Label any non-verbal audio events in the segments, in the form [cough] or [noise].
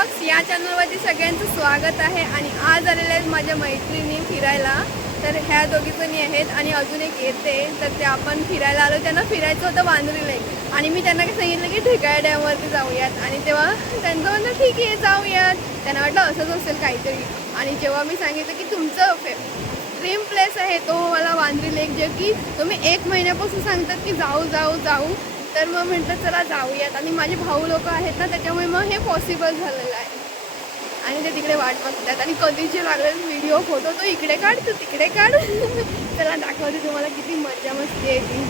Blogs या चॅनलवरती सगळ्यांचं स्वागत आहे आणि आज आलेले आहेत माझ्या मैत्रिणी फिरायला. तर ह्या दोघीजणी आहेत आणि अजून एक येते. तर ते आपण फिरायला आलो. त्यांना फिरायचं होतं वांद्री लेक आणि मी त्यांना काय सांगितलं की ठिकाय डॅमवरती जाऊयात. आणि तेव्हा त्यांचं म्हणलं ठीक आहे जाऊयात. त्यांना वाटलं असंच असेल काहीतरी. आणि जेव्हा मी सांगितलं की तुमचं फे ड्रीम प्लेस आहे तो मला वांद्री लेक जे की तुम्ही एक महिन्यापासून सांगतात की जाऊ जाऊ जाऊ. तर मग म्हटलं चला जाऊयात. आणि माझे भाऊ लोक आहेत ना त्याच्यामुळे मग हे पॉसिबल झालेलं आहे. आणि ते तिकडे वाट बघतात. आणि कधीचे लागले व्हिडिओ फोटो तो इकडे काढ तू तिकडे काढ. [laughs] त्याला दाखवते तुम्हाला किती मजा मस्ती आहे ती.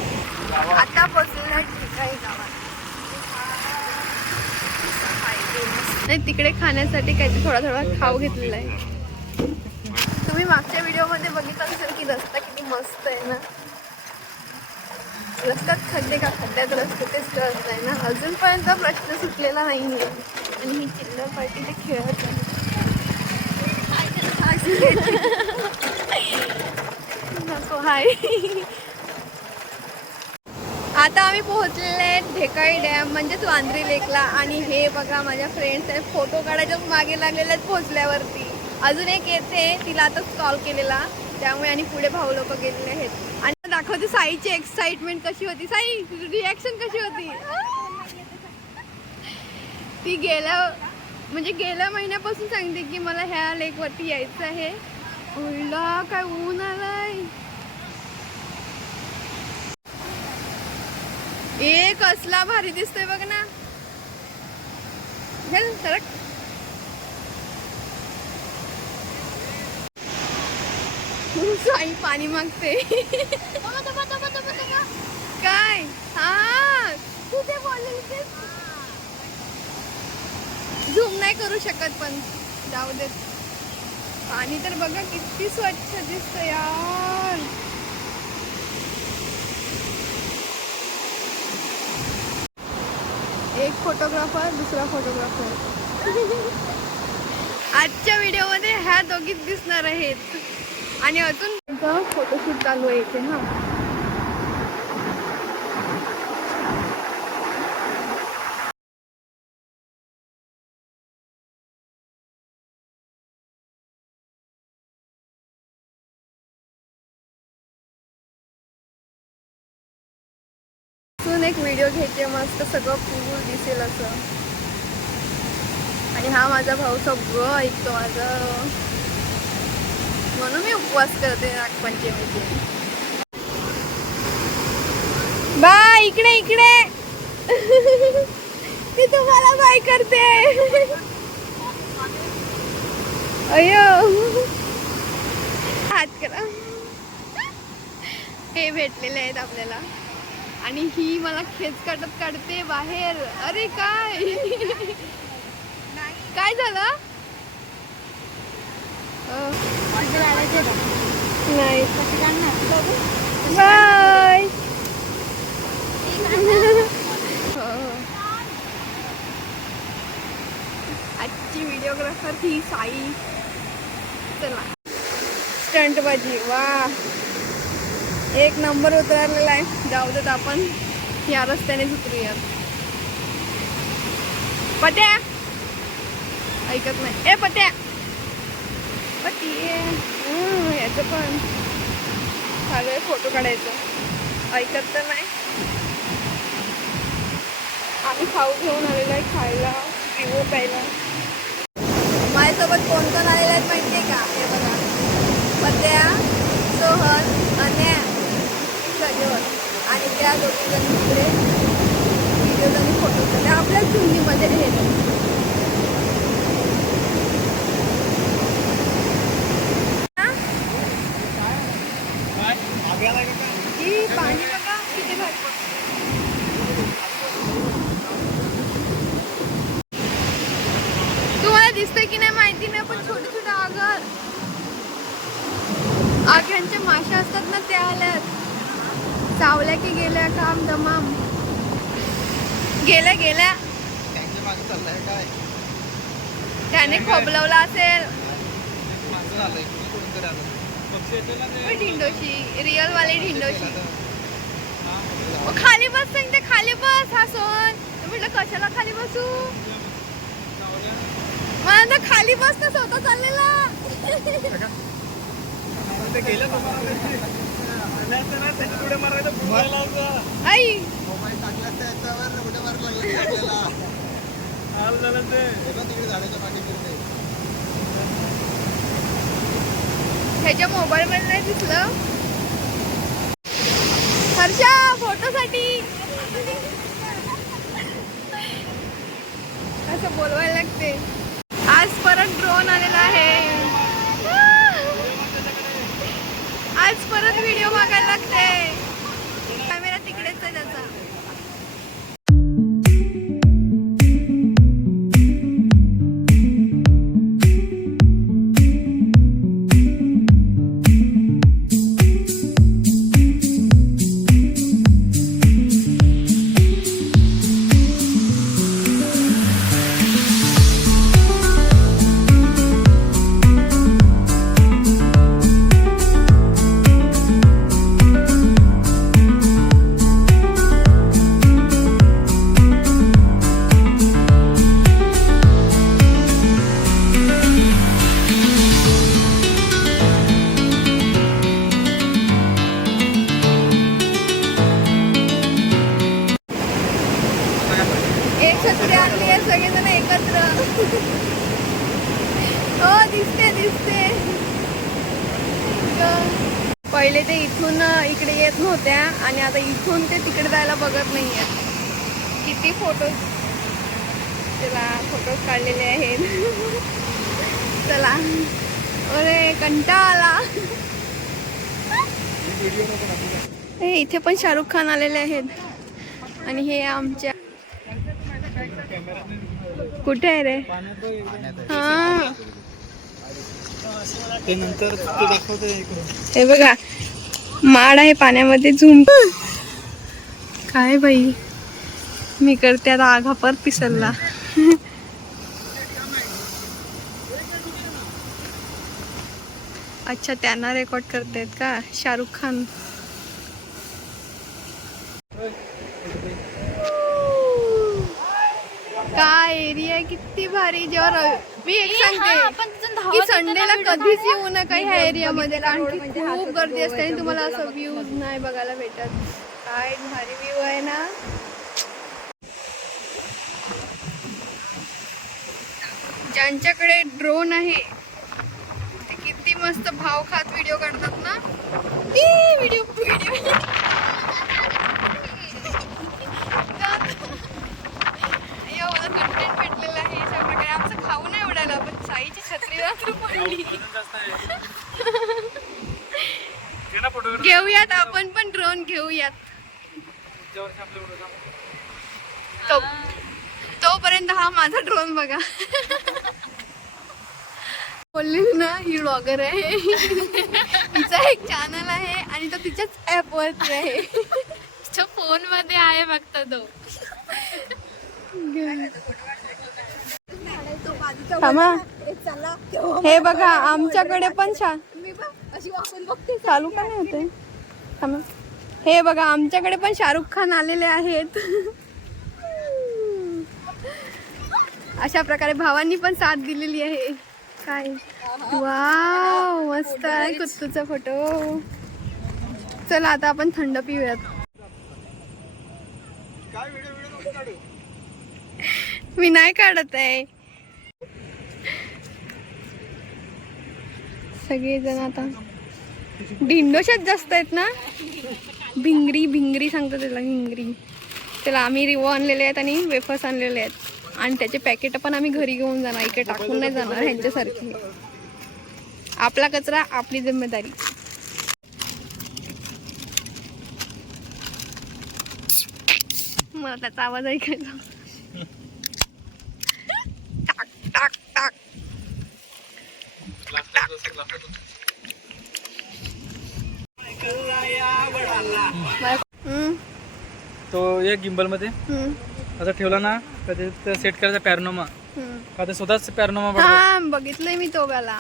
आता पोचलेलं ठिकाणी गावात. नाही तिकडे खाण्यासाठी काहीतरी थोडा थोडा खाऊ घेतलेला आहे. तुम्ही मागच्या व्हिडिओमध्ये बघितलं असेल की रस्ता किती मस्त आहे ना? रस्त्यात खड्डे का? खड्ड्यात रस्ते तेच कळत नाही ना. अजूनपर्यंत प्रश्न सुटलेला नाही आहे आणि ही चिल्लर पार्टी ते खेळत नाही. नको हाय. आता आम्ही पोहोचलेले आहेत ढेकाळी डॅम म्हणजेच वांद्री लेकला. आणि हे बघा माझ्या फ्रेंड्स आहेत. फोटो काढायच्या मागे लागलेले आहेत पोहोचल्यावरती. अजून एक येते तिला आताच कॉल केलेला. त्यामुळे आणि पुढे भाऊ लोक गेलेले आहेत. दाखवते साईची एक्साइटमेंट कशी होती. साई रिॲक्शन कशी होती? ती गेल्या म्हणजे गेल्या महिन्यापासून सांगते की मला ह्या लेकवरती यायचं आहे. उडला काय ऊन आलाय. ए कसला भारी दिसतोय बघ ना. चल सरक. साई पाणी मागते. काय? हा. तू ते? झूम नाही करू शकत पण. जाऊ देत पाणी तर बघा किती स्वच्छ दिसत यार. एक फोटोग्राफर दुसरा फोटोग्राफर [laughs] आजच्या व्हिडिओमध्ये ह्या दोघीच दिसणार आहेत. आणि अजून फोटोशूट चालू आहे इथे ना एक व्हिडिओ घ्यायचे मस्त सगळं पूर दिसेल असं. आणि हा माझा भाऊ सगळं ऐकतो माझं. म्हणून मी उपवास करते नागपंचमीचे. बाय इकडे इकडे. ती तुम्हाला बाय करते. अयो हात करा. हे भेटलेले आहेत आपल्याला. आणि ही मला खेच काढत काढते बाहेर. अरे काय? काय झालं? नाही. बाय. आजची व्हिडिओग्राफर ही साई. चला. स्टंटबाजी वा. एक नंबर उतरलेला आहे. जाऊ देत आपण. या रस्त्यानेच उतरूयात पट्या. ऐकत नाही. ए पट्या. पटी याचं पण. चालू आहे फोटो काढायचं. ऐकत तर नाही. आम्ही खाऊ घेऊन आलेलो आहे खायला. विवो प्यायला. माझ्यासोबत कोण कोण आलेले आहेत माहिती आहे का? हे बघा. पत्या सोहन अन्या. सजवत आणि त्या दोघी जण तिकडे व्हिडिओ आणि फोटो त्या आपल्याच झुंडीमध्ये आहेत हा? ही पाणी बघा किती भारी तुम्हाला दिसतंय की नाही माहिती नाही पण छोटे छोटे आगर आग्यांच्या माशा असतात ना त्या आल्यात चावल्या की गेल्या काम तमाम गेल्या गेल्या. त्याने खोबलवला असेल. ढिंडोशी रिअल वाले ढिंडोशी. खाली बस सांगते खाली बस हा सोन. म्हटलं कशाला खाली बसू? मला तर खाली बसणं स्वतः चाललेला ते गेलं पुढे मारायचं आई. ह्याच्या मोबाईल मध्ये नाही दिसलं? हर्षा फोटोसाठी. असं बोलवायला लागते आज परत ड्रोन आलेला आहे आज परत व्हिडिओ मागायला लागते सगळेजण एकत्र. हो दिसते दिसते. पहिले ते इथून इकडे येत नव्हत्या आणि आता इथून ते तिकडे जायला बघत नाहीये. किती फोटो चला फोटोज काढलेले आहेत. चला. अरे कंटाळा आला. हे इथे पण शाहरुख खान आलेले आहेत. आणि हे आमच्या कुठे आहे रे? हा. ते नंतर ते दाखवते हे बघा माड आहे पाण्यामध्ये झुम काय बाई? मी करते आता आघा परत पिसलला. अच्छा त्यांना रेकॉर्ड करतायत का? शाहरुख खान. काय एरिया किती भारी जेव्हा मी एक सांगते की संडेला कधीच येऊ नका ह्या एरियामध्ये कारण की खूप गर्दी असते आणि तुम्हाला असं व्ह्यूज नाही बघायला भेटत. काय भारी व्ह्यू आहे ना. ज्यांच्याकडे ड्रोन आहे ते किती मस्त भाव खात व्हिडिओ काढतात ना. व्हिडिओ व्हिडिओ अय्यो, मला कंटेंट भेटलेलं आहे अशा प्रकारे आमचं खाऊ नाही उडालं पण साईची छत्री पडली. घेऊयात आपण पण ड्रोन घेऊयात. तो तोपर्यंत हा माझा ड्रोन बघा. बोलली ना ही ब्लॉगर आहे. तिचा एक चॅनल आहे आणि तो तिच्याच ऍप वरती आहे. फोनमध्ये आहे फक्त तो. थांबा. हे बघा आमच्याकडे पण छान चालू का नाही होते थांबा. हे बघा आमच्याकडे पण शाहरुख खान आलेले आहेत. अशा प्रकारे भावांनी पण साथ दिलेली आहे. काय? वाव मस्त आहे कुत्तूचा फोटो. चला आता आपण थंड पिऊयात. काय व्हिडिओ व्हिडिओ काढू? मी नाही काढत आहे. सगळेजण आता. डिंडोशात जास्त आहेत ना? भिंगरी भिंगरी सांगतो त्याला भिंगरी. त्याला आम्ही रिवो आणलेले आहेत आणि वेफर्स आणलेले आहेत. आणि त्याचे पॅकेट पण आम्ही घरी घेऊन जाणार इकडे टाकून नाही जाणार ह्यांच्यासारखी. आपला कचरा आपली जिम्मेदारी. मला त्याचा आवाज ऐकायचा तो एक गिंबलमध्ये. असं ठेवला ना कधी सेट करायचा पॅरनोमा. आता का स्वतःच पॅरनोमा हा बघितलंय मी तो गाला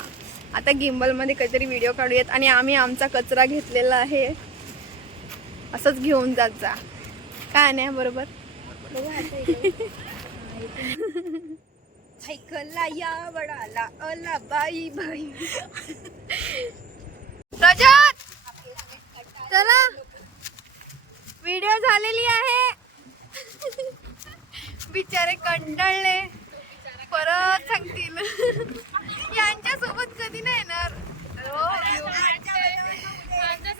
आता गिम्बलमध्ये काहीतरी व्हिडिओ काढूयात आणि आम्ही आमचा कचरा घेतलेला आहे. असंच घेऊन जात जा. काय नाही बरोबर? ऐकला या वडाला अला बाई बाई रजत चला. व्हिडिओ झालेली आहे. बिचारे कंटाळले. परत सांगतील. यांच्या सोबत कधी नाही येणार? हो,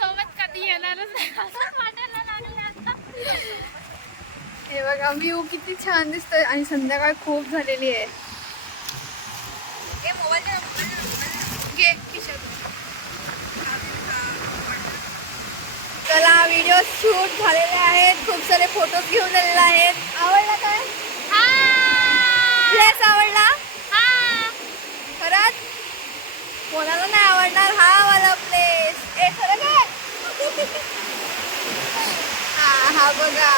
सोबत कधी येणारच. हे बघा व्ह्यू किती छान दिसतोय. आणि संध्याकाळ खूप झालेली आहे. चला व्हिडिओ शूट झालेले आहेत. खूप सारे फोटोज घेऊन आलेले आहेत. आवडला काय. प्लेस आवडला? हा. खरंच? कोणाला नाही आवडणार हा वाला प्लेस ए खरं काय हा हा बघा.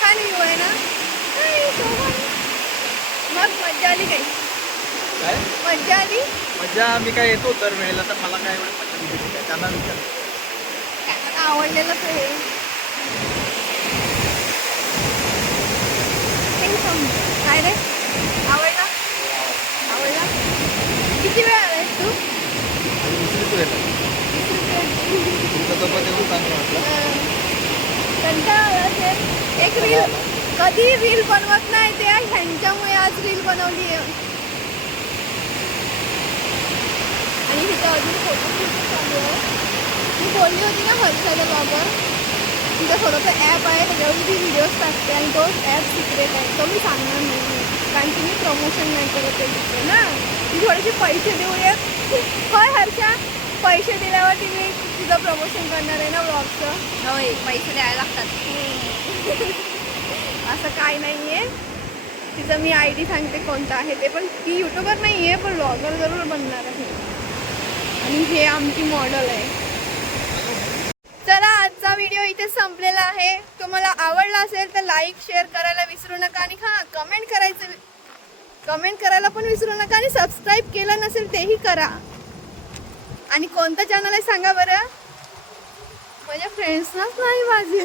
छान व्ह्यू आहे ना. मग मज्जा आली काही? काय? मज्जा आली? मजा मी काय येतो दर वेळेला तर मला काय एवढं मजा नाही येत. त्यांना विचार त्यांना आवडलेलंच आहे. काही समज काय रे? आवडला? आवडला? किती वेळ आलाय तू? दुसरीच वेळ तुमचं सोबत येऊन चांगलं वाटलं. कंटाळा आला असेल. एक रील कधी रील बनवत नाही ते ह्यांच्यामुळे आज रील बनवली आहे. आणि तिथं अजून फोटो शूट चालू आहे. मी बोलली होती ना हर्षाचा ब्लॉगर तिचा स्वतःचा ॲप आहे त्याच्यावर ती व्हिडिओज टाकते आणि तो ॲप सिक्रेट आहे. तो मी सांगणार नाही. कारण की मी प्रमोशन नाही करत आहे तिथे ना. मी थोडेसे पैसे देऊयात होय हर्षा पैसे दिल्यावरती मी तुझं प्रमोशन करणार आहे ना ब्लॉगचं होय पैसे द्यायला लागतात. असं काय नाही आहे तिचं मी आय डी सांगते कोणता आहे ते पण ती युट्यूबर नाही आहे पण ब्लॉगर जरूर बनणार आहे. आणि हे आमची मॉडल आहे. चला आजचा व्हिडिओ इथे संपलेला आहे. तुम्हाला आवडला असेल तर लाईक शेअर करायला विसरू नका आणि हां कमेंट करायचं कमेंट करायला पण विसरू नका आणि सबस्क्राईब केलं नसेल तेही करा. आणि कोणतं चॅनल आहे सांगा बरं? माझ्या फ्रेंड्सनाच नाही माझे.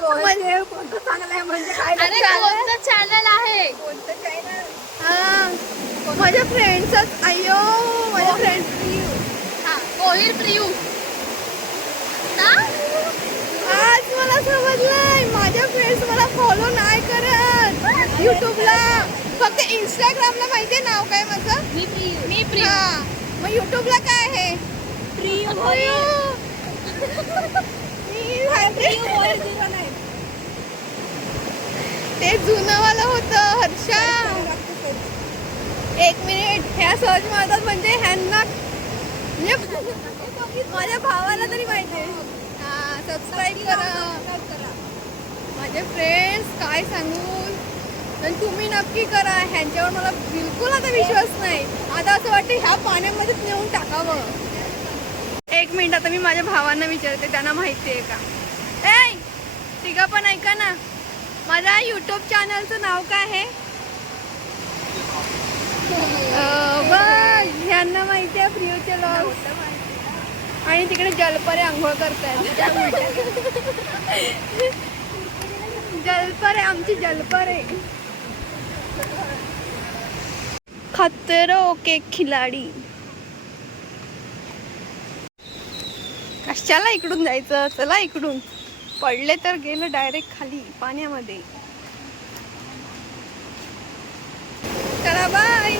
म्हणजे कोणतं चांगलं आहे? म्हणजे काय अरे कोणतं चॅनल आहे? कोणतं चॅनल हा माझ्या फ्रेंड्सच अय्यो माझ्या फ्रेंड्स कोहिर प्रियू. ना? आज मला समजलंय. माझ्या फ्रेंड्स मला फॉलो नाही करत. युट्यूबला फक्त इंस्टाग्रामला माहितीये नाव काय माझं? मी प्रियू. मी प्रियू. हा. मग युट्यूबला काय आहे? अय्यो. मी. ते जुनंवालं होतं हर्षा. एक मिनिट ह्या सहज मारतात म्हणजे ह्यांना माझ्या भावाला तरी माहिती आहे. सबस्क्राईब करा. माझे फ्रेंड्स काय सांगू पण तुम्ही नक्की करा. ह्यांच्यावर मला बिलकुल आता विश्वास नाही. आता असं वाटतं ह्या पाण्यामध्येच नेऊन टाकावं. एक मिनिट आता मी माझ्या भावांना विचारते त्यांना माहिती आहे का? ए तिघा पण ऐका ना. माझ्या युट्यूब चॅनलचं नाव काय आहे? सगळ्यांना माहिती आहे प्रियोचे लॉग आणि तिकडे जलपरे आंघोळ करतात जलपरे आमची जलपरे. खतरो ओके खिलाडी. कशाला इकडून जायचं? चला इकडून. पडले तर गेलं डायरेक्ट खाली पाण्यामध्ये. चला बाय